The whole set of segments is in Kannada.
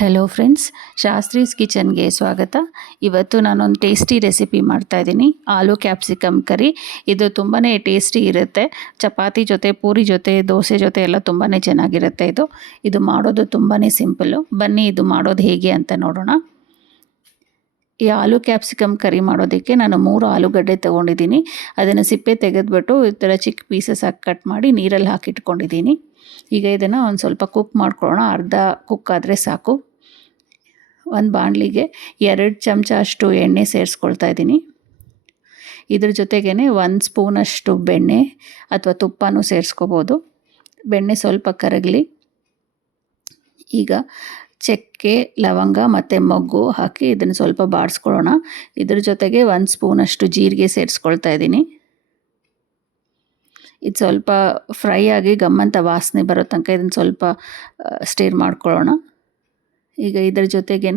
ಹಲೋ ಫ್ರೆಂಡ್ಸ್ ಶಾಸ್ತ್ರೀಸ್ ಕಿಚನ್ಗೆ ಸ್ವಾಗತ. ಇವತ್ತು ನಾನೊಂದು ಟೇಸ್ಟಿ ರೆಸಿಪಿ ಮಾಡ್ತಾಯಿದ್ದೀನಿ ಆಲೂ ಕ್ಯಾಪ್ಸಿಕಮ್ ಕರಿ ಇದು ತುಂಬಾ ಟೇಸ್ಟಿ ಇರುತ್ತೆ. ಚಪಾತಿ ಜೊತೆ, ಪೂರಿ ಜೊತೆ, ದೋಸೆ ಜೊತೆ ಎಲ್ಲ ತುಂಬಾ ಚೆನ್ನಾಗಿರುತ್ತೆ ಇದು. ಇದು ಮಾಡೋದು ತುಂಬಾ ಸಿಂಪಲ್ಲು. ಬನ್ನಿ ಇದು ಮಾಡೋದು ಹೇಗೆ ಅಂತ ನೋಡೋಣ. ಈ ಆಲೂ ಕ್ಯಾಪ್ಸಿಕಮ್ ಕರಿ ಮಾಡೋದಕ್ಕೆ ನಾನು ಮೂರು ಆಲೂಗಡ್ಡೆ ತೊಗೊಂಡಿದ್ದೀನಿ. ಅದನ್ನು ಸಿಪ್ಪೆ ತೆಗೆದುಬಿಟ್ಟು ಈ ಥರ ಚಿಕ್ಕ ಪೀಸಸ್ ಹಾಕಿ ಕಟ್ ಮಾಡಿ ನೀರಲ್ಲಿ ಹಾಕಿಟ್ಕೊಂಡಿದ್ದೀನಿ. ಈಗ ಇದನ್ನು ಒಂದು ಸ್ವಲ್ಪ ಕುಕ್ ಮಾಡ್ಕೊಳ್ಳೋಣ. ಅರ್ಧ ಕುಕ್ ಆದರೆ ಸಾಕು. ಒಂದು ಬಾಣಲಿಗೆ ಎರಡು ಚಮಚ ಅಷ್ಟು ಎಣ್ಣೆ ಸೇರಿಸ್ಕೊಳ್ತಾ ಇದ್ದೀನಿ. ಇದ್ರ ಜೊತೆಗೇ ಒಂದು ಸ್ಪೂನಷ್ಟು ಬೆಣ್ಣೆ ಅಥವಾ ತುಪ್ಪನೂ ಸೇರಿಸ್ಕೋಬೋದು. ಬೆಣ್ಣೆ ಸ್ವಲ್ಪ ಕರಗಲಿ. ಈಗ ಚಕ್ಕೆ, ಲವಂಗ ಮತ್ತು ಮೊಗ್ಗು ಹಾಕಿ ಇದನ್ನು ಸ್ವಲ್ಪ ಬಾಡಿಸ್ಕೊಳ್ಳೋಣ. ಇದ್ರ ಜೊತೆಗೆ ಒಂದು ಸ್ಪೂನಷ್ಟು ಜೀರಿಗೆ ಸೇರಿಸ್ಕೊಳ್ತಾ ಇದ್ದೀನಿ. ಇದು ಸ್ವಲ್ಪ ಫ್ರೈ ಆಗಿ ಗಮ್ಮಂತ ವಾಸನೆ ಬರೋ ತನಕ ಇದನ್ನು ಸ್ವಲ್ಪ ಸ್ಟೇರ್ ಮಾಡ್ಕೊಳ್ಳೋಣ. ಈಗ ಇದರ ಜೊತೆಗೇ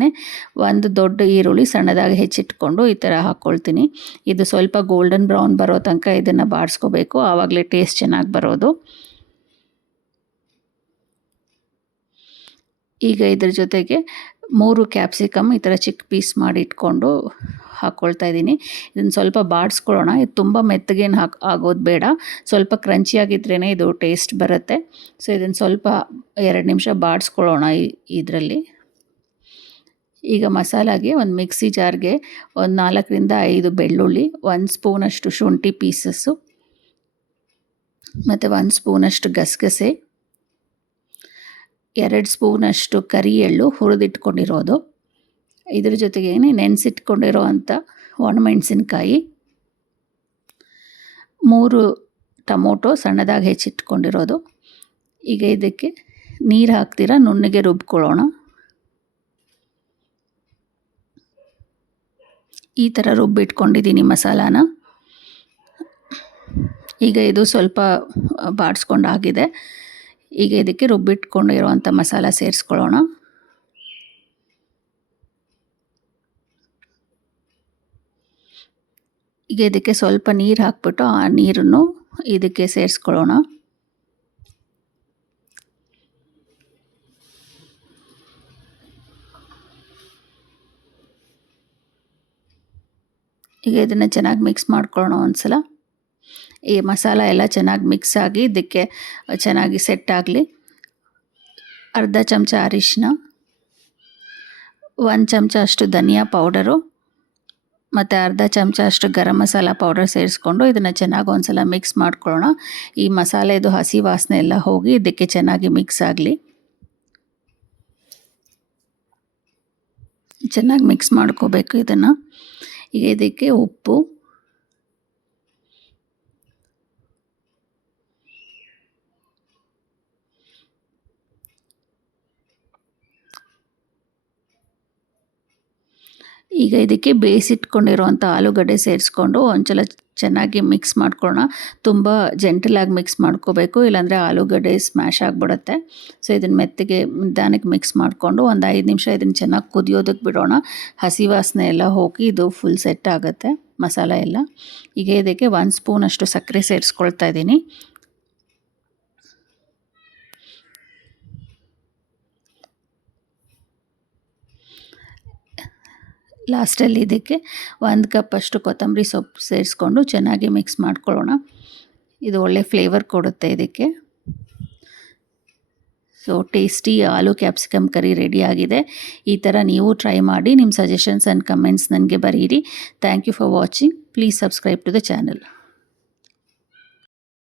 ಒಂದು ದೊಡ್ಡ ಈರುಳ್ಳಿ ಸಣ್ಣದಾಗಿ ಹೆಚ್ಚಿಟ್ಕೊಂಡು ಈ ಥರ ಹಾಕ್ಕೊಳ್ತೀನಿ. ಇದು ಸ್ವಲ್ಪ ಗೋಲ್ಡನ್ ಬ್ರೌನ್ ಬರೋ ತನಕ ಇದನ್ನು ಬಾಡಿಸ್ಕೋಬೇಕು ಆವಾಗಲೇ ಟೇಸ್ಟ್ ಚೆನ್ನಾಗಿ ಬರೋದು. ಈಗ ಇದ್ರ ಜೊತೆಗೆ ಮೂರು ಕ್ಯಾಪ್ಸಿಕಮ್ ಈ ಥರ ಚಿಕ್ಕ ಪೀಸ್ ಮಾಡಿ ಇಟ್ಕೊಂಡು ಹಾಕ್ಕೊಳ್ತಾ ಇದ್ದೀನಿ. ಇದನ್ನು ಸ್ವಲ್ಪ ಬಾಡಿಸ್ಕೊಳ್ಳೋಣ ಇದು ತುಂಬ ಮೆತ್ತಗೇನು ಹಾಕಿ, ಆಗೋದು ಬೇಡ. ಸ್ವಲ್ಪ ಕ್ರಂಚಿಯಾಗಿದ್ರೇ ಇದು ಟೇಸ್ಟ್ ಬರುತ್ತೆ. ಸೊ ಇದನ್ನು ಸ್ವಲ್ಪ ಎರಡು ನಿಮಿಷ ಬಾಡಿಸ್ಕೊಳ್ಳೋಣ ಇದರಲ್ಲಿ. ಈಗ ಮಸಾಲಾಗೆ ಒಂದು ಮಿಕ್ಸಿ ಜಾರ್ಗೆ ಒಂದು ನಾಲ್ಕರಿಂದ ಐದು ಬೆಳ್ಳುಳ್ಳಿ, ಒಂದು ಸ್ಪೂನಷ್ಟು ಶುಂಠಿ ಪೀಸಸ್ಸು, ಮತ್ತು ಒಂದು ಸ್ಪೂನಷ್ಟು ಗಸಗಸೆ, ಎರಡು ಸ್ಪೂನಷ್ಟು ಕರಿ ಎಳ್ಳು ಹುರಿದಿಟ್ಕೊಂಡಿರೋದು. ಇದ್ರ ಜೊತೆಗೆ ನೆನೆಸಿಟ್ಕೊಂಡಿರೋ ಅಂಥ ಒಣಮೆಣಸಿನ್ಕಾಯಿ ಮೂರು ಟೊಮೊಟೊ ಸಣ್ಣದಾಗಿ ಹೆಚ್ಚಿಟ್ಕೊಂಡಿರೋದು. ಈಗ ಇದಕ್ಕೆ ನೀರು ಹಾಕ್ತೀರಾ? ನುಣ್ಣಗೆ ರುಬ್ಕೊಳ್ಳೋಣ. ಈ ಥರ ರುಬ್ಬಿಟ್ಕೊಂಡಿದ್ದೀನಿ ಮಸಾಲಾನ. ಈಗ ಇದು ಸ್ವಲ್ಪ ಬಾಡಿಸ್ಕೊಂಡಾಗಿದೆ ಈಗ ಇದಕ್ಕೆ ರುಬ್ಬಿಟ್ಕೊಂಡಿರುವಂಥ ಮಸಾಲ ಸೇರಿಸ್ಕೊಳ್ಳೋಣ. ಈಗ ಇದಕ್ಕೆ ಸ್ವಲ್ಪ ನೀರು ಹಾಕ್ಬಿಟ್ಟು ಆ ನೀರನ್ನು ಇದಕ್ಕೆ ಸೇರಿಸ್ಕೊಳ್ಳೋಣ. ಈಗ ಇದನ್ನು ಚೆನ್ನಾಗಿ ಮಿಕ್ಸ್ ಮಾಡ್ಕೊಳ್ಳೋಣ ಒಂದು ಸಲ ಈ ಮಸಾಲ ಎಲ್ಲ ಚೆನ್ನಾಗಿ ಮಿಕ್ಸ್ ಆಗಿ ಇದಕ್ಕೆ ಚೆನ್ನಾಗಿ ಸೆಟ್ ಆಗಲಿ. ಅರ್ಧ ಚಮಚ ಅರಿಶಿನ ಒಂದು ಚಮಚ ಅಷ್ಟು ಧನಿಯಾ ಪೌಡರು ಮತ್ತು ಅರ್ಧ ಚಮಚ ಅಷ್ಟು ಗರಂ ಮಸಾಲ ಪೌಡರ್ ಸೇರಿಸ್ಕೊಂಡು ಇದನ್ನು ಚೆನ್ನಾಗಿ ಒಂದು ಸಲ ಮಿಕ್ಸ್ ಮಾಡ್ಕೊಳ್ಳೋಣ ಈ ಮಸಾಲೆದು ಹಸಿ ವಾಸನೆ ಎಲ್ಲ ಹೋಗಿ ಇದಕ್ಕೆ ಚೆನ್ನಾಗಿ ಮಿಕ್ಸ್ ಆಗಲಿ. ಚೆನ್ನಾಗಿ ಮಿಕ್ಸ್ ಮಾಡ್ಕೋಬೇಕು ಇದನ್ನು. ಇದಕ್ಕೆ ಉಪ್ಪು ಈಗ ಇದಕ್ಕೆ ಬೇಯಿಸಿಟ್ಕೊಂಡಿರುವಂಥ ಆಲೂಗಡ್ಡೆ ಸೇರಿಸ್ಕೊಂಡು ಒಂದ್ಸಲ ಚೆನ್ನಾಗಿ ಮಿಕ್ಸ್ ಮಾಡ್ಕೊಳ್ಳೋಣ ತುಂಬ ಜೆಂಟಲಾಗಿ ಮಿಕ್ಸ್ ಮಾಡ್ಕೋಬೇಕು. ಇಲ್ಲಾಂದರೆ ಆಲೂಗಡ್ಡೆ ಸ್ಮ್ಯಾಶ್ ಆಗಿಬಿಡುತ್ತೆ. ಸೊ ಇದನ್ನು ಮೆತ್ತಗೆ ನಿಧಾನಕ್ಕೆ ಮಿಕ್ಸ್ ಮಾಡಿಕೊಂಡು ಒಂದು ಐದು ನಿಮಿಷ ಇದನ್ನು ಚೆನ್ನಾಗಿ ಕುದಿಯೋದಕ್ಕೆ ಬಿಡೋಣ. ಹಸಿ ವಾಸನೆ ಎಲ್ಲ ಹೋಗಿ ಇದು ಫುಲ್ ಸೆಟ್ ಆಗುತ್ತೆ, ಮಸಾಲ ಎಲ್ಲ. ಈಗ ಇದಕ್ಕೆ ಒಂದು ಸ್ಪೂನಷ್ಟು ಸಕ್ಕರೆ ಸೇರಿಸ್ಕೊಳ್ತಾ ಇದ್ದೀನಿ. ಲಾಸ್ಟಲ್ಲಿ ಇದಕ್ಕೆ ಒಂದು ಕಪ್ ಅಷ್ಟು ಕೊತ್ತಂಬರಿ ಸೊಪ್ಪು ಸೇರಿಸ್ಕೊಂಡು ಚೆನ್ನಾಗಿ ಮಿಕ್ಸ್ ಮಾಡ್ಕೊಳ್ಳೋಣ. ಇದು ಒಳ್ಳೆ ಫ್ಲೇವರ್ ಕೊಡುತ್ತೆ ಇದಕ್ಕೆ. So tasty aloo capsicum curry ready ಆಗಿದೆ. ಈ ಥರ ನೀವು ಟ್ರೈ ಮಾಡಿ ನಿಮ್ಮ ಸಜೆಷನ್ಸ್ ಆ್ಯಂಡ್ ಕಮೆಂಟ್ಸ್ ನನಗೆ ಬರೀರಿ. Thank you for watching please subscribe to the channel